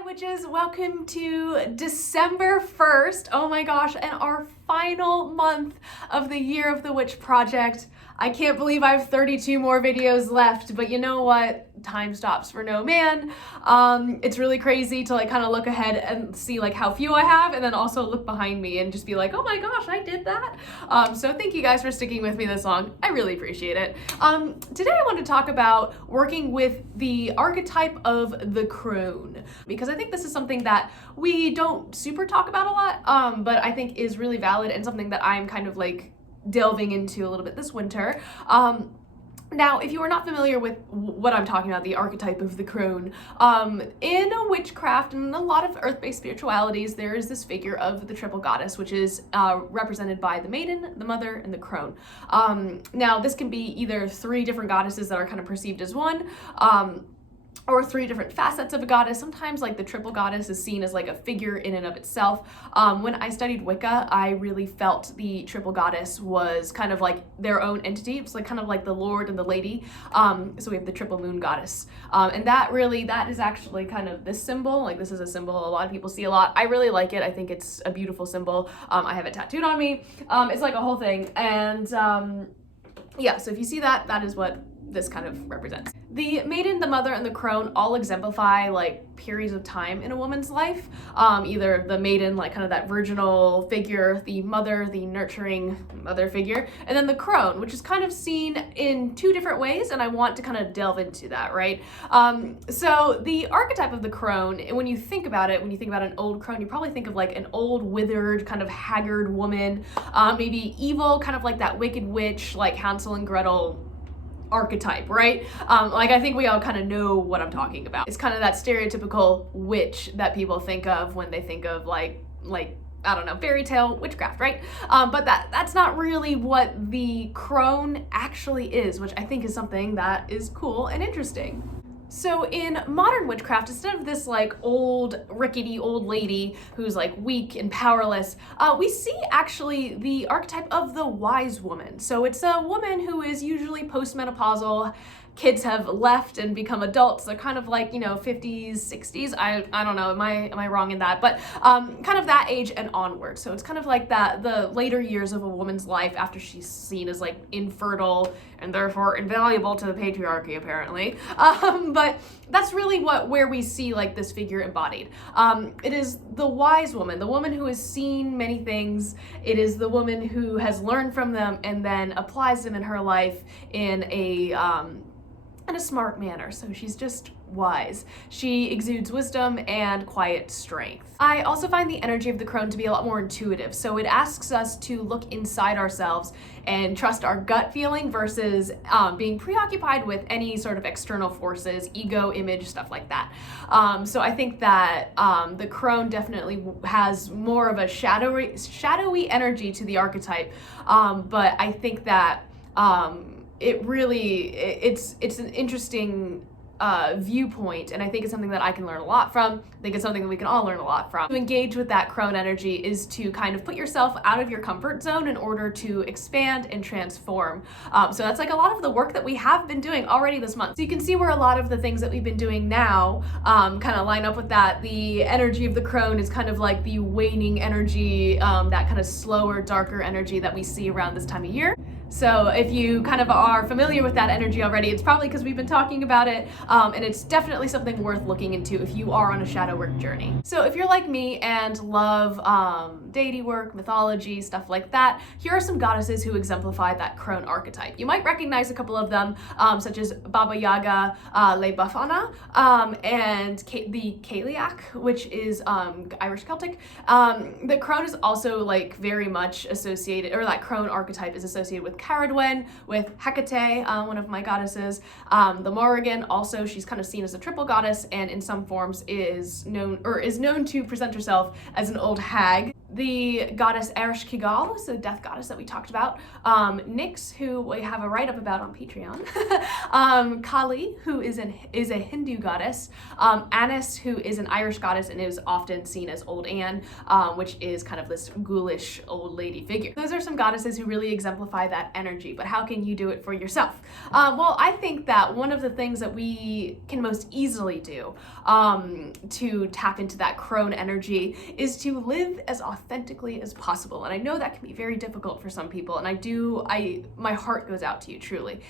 Hi witches, welcome to December 1st. Oh my gosh, and our final month of the Year of the Witch project. I can't believe I have 32 more videos left, but you know what? Time stops for no man. It's really crazy to like kind of look ahead and see like how few I have, and then also look behind me and just be like, oh my gosh, I did that. So thank you guys for sticking with me this long. I really appreciate it. Today I want to talk about working with the archetype of the crone, because I think this is something that we don't super talk about a lot, but I think is really valid and something that I'm kind of like delving into a little bit this winter. Now, if you are not familiar with what I'm talking about, the archetype of the crone, in witchcraft and a lot of earth-based spiritualities, there is this figure of the triple goddess, which is represented by the maiden, the mother, and the crone. Now, this can be either three different goddesses that are kind of perceived as one, or three different facets of a goddess. Sometimes like the triple goddess is seen as like a figure in and of itself. When I studied Wicca, I really felt the triple goddess was kind of like their own entity. It's like kind of like the Lord and the Lady. So we have the triple moon goddess. And that is actually kind of this symbol. Like this is a symbol a lot of people see a lot. I really like it. I think it's a beautiful symbol. I have it tattooed on me. It's like a whole thing. And yeah, so if you see that, that is what this kind of represents. The maiden, the mother, and the crone all exemplify like periods of time in a woman's life. Either the maiden, like kind of that virginal figure, the mother, the nurturing mother figure, and then the crone, which is kind of seen in two different ways, and I want to kind of delve into that, right? So the archetype of the crone, when you think about it, when you think about an old crone, you probably think of like an old, withered, kind of haggard woman, maybe evil, kind of like that wicked witch, like Hansel and Gretel archetype, right? Like I think we all kind of know what I'm talking about. It's kind of that stereotypical witch that people think of when they think of like I don't know, fairy tale witchcraft, right? But that's not really what the crone actually is, which I think is something that is cool and interesting. So in modern witchcraft, instead of this like old, rickety old lady who's like weak and powerless, we see actually the archetype of the wise woman. So it's a woman who is usually postmenopausal. Kids have left and become adults. They're kind of like, you know, 50s, 60s. I don't know, am I wrong in that? But kind of that age and onward. So it's kind of like that, the later years of a woman's life after she's seen as like infertile and therefore invaluable to the patriarchy, apparently. But that's really where we see like this figure embodied. It is the wise woman, the woman who has seen many things. It is the woman who has learned from them and then applies them in her life in a smart manner. So she's just wise. She exudes wisdom and quiet strength. I also find the energy of the crone to be a lot more intuitive. So it asks us to look inside ourselves and trust our gut feeling versus being preoccupied with any sort of external forces, ego, image, stuff like that. So I think that the crone definitely has more of a shadowy energy to the archetype. But I think that it's an interesting viewpoint, and I think it's something that I can learn a lot from. I think it's something that we can all learn a lot from. To engage with that crone energy is to kind of put yourself out of your comfort zone in order to expand and transform. So that's like a lot of the work that we have been doing already this month. So you can see where a lot of the things that we've been doing now kind of line up with that. The energy of the crone is kind of like the waning energy, that kind of slower, darker energy that we see around this time of year. So if you kind of are familiar with that energy already, it's probably because we've been talking about it, and it's definitely something worth looking into if you are on a shadow work journey. So if you're like me and love deity work, mythology, stuff like that, here are some goddesses who exemplify that crone archetype. You might recognize a couple of them, such as Baba Yaga, Le Bafana, and the Cailleach, which is Irish Celtic. The crone is also like very much associated, or that crone archetype is associated with Caradwen, with Hecate, one of my goddesses. The Morrigan, also, she's kind of seen as a triple goddess, and in some forms is known to present herself as an old hag. the goddess Ereshkigal, so the death goddess that we talked about, Nyx, who we have a write-up about on Patreon, Kali, who is a Hindu goddess, Anis, who is an Irish goddess and is often seen as Old Anne, which is kind of this ghoulish old lady figure. Those are some goddesses who really exemplify that energy, but how can you do it for yourself? Well, I think that one of the things that we can most easily do to tap into that crone energy is to live as authentically as possible. And I know that can be very difficult for some people, and my heart goes out to you, truly.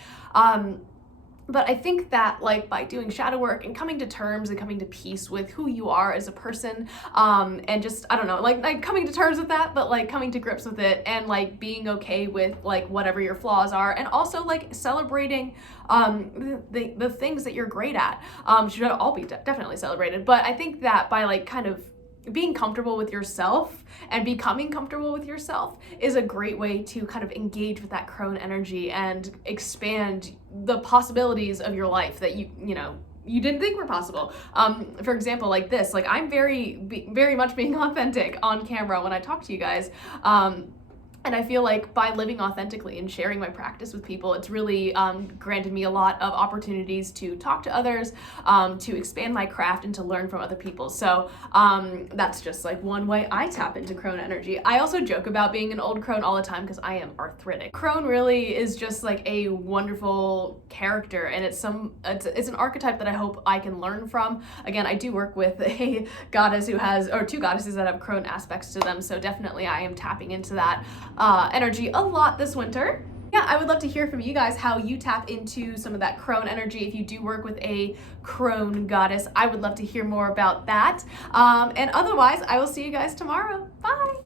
But I think that, like, by doing shadow work and coming to terms and coming to peace with who you are as a person, and just, I don't know, like coming to terms with that, but like coming to grips with it and like being okay with like whatever your flaws are, and also like celebrating the things that you're great at, should all be definitely celebrated. But I think that by like kind of being comfortable with yourself and becoming comfortable with yourself is a great way to kind of engage with that crone energy and expand the possibilities of your life that you didn't think were possible. For example, like this, like I'm very much being authentic on camera when I talk to you guys. And I feel like by living authentically and sharing my practice with people, it's really granted me a lot of opportunities to talk to others, to expand my craft, and to learn from other people. So that's just like one way I tap into crone energy. I also joke about being an old crone all the time because I am arthritic. Crone really is just like a wonderful character, and it's an archetype that I hope I can learn from. Again, I do work with a goddess or two goddesses that have crone aspects to them, so definitely I am tapping into that energy a lot this winter. Yeah, I would love to hear from you guys how you tap into some of that crone energy. If you do work with a crone goddess, I would love to hear more about that. And otherwise, I will see you guys tomorrow. Bye!